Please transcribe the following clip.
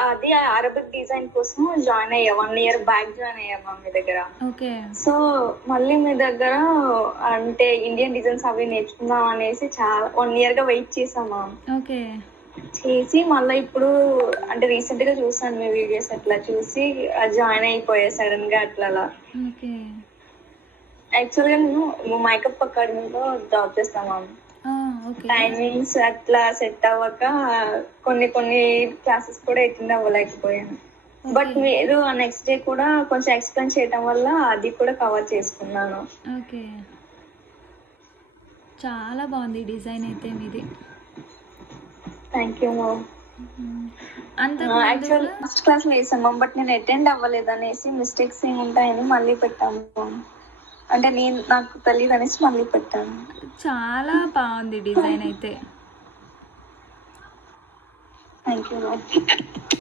అది Arabic design కోసం join అయ్యా, 1 year బ్యాక్ జాయిన్ అయ్యా మ్యామ్ మీ దగ్గర. ఓకే. సో మళ్ళీ మీ దగ్గర అంటే ఇండియన్ డిజైన్స్ అవి నేర్చుకుందాం అనేసి చాలా 1 year గా వెయిట్ చేసాం మ్యామ్. ఓకే. చేసి మళ్ళీ ఇప్పుడు అంటే రీసెంట్ గా చూసాను మీ వీడియోస్, అట్లా చూసి జాయిన్ అయిపోయా సడన్ గా అట్లా అలా. ఓకే. యాక్చువల్గా నేను మేకప్ అకాడమీలో జాబ్ చేస్తాను మ్యామ్. ఓకే. టైమింగ్స్ అట్లా సెట్ అవ్వక కొన్ని క్లాసెస్ కూడా అటెండ్ అవ్వలేకపోయాను. బట్ మీరు నెక్స్ట్ డే కూడా కొంచెం ఎక్స్ప్లెయిన్ చేయడం వల్ల అది కూడా కవర్ చేసుకున్నాను. ఓకే. చాలా బాగుంది డిజైన్ అయితే మీది. Thank you ma'am. అంతకుముందు యాక్చువల్ ఫస్ట్ క్లాస్ లో వేసాను మ్యామ్, బట్ నేను అటెండ్ అవ్వలేదు అనేసి మిస్టేక్స్ ఏమి ఉంటాయని మళ్ళీ పెట్టాను. అంటే నాకు తెలియదు అనేసి మళ్ళీ పెట్టాను. చాలా బాగుంది డిజైన్ అయితే. Thank you ma'am.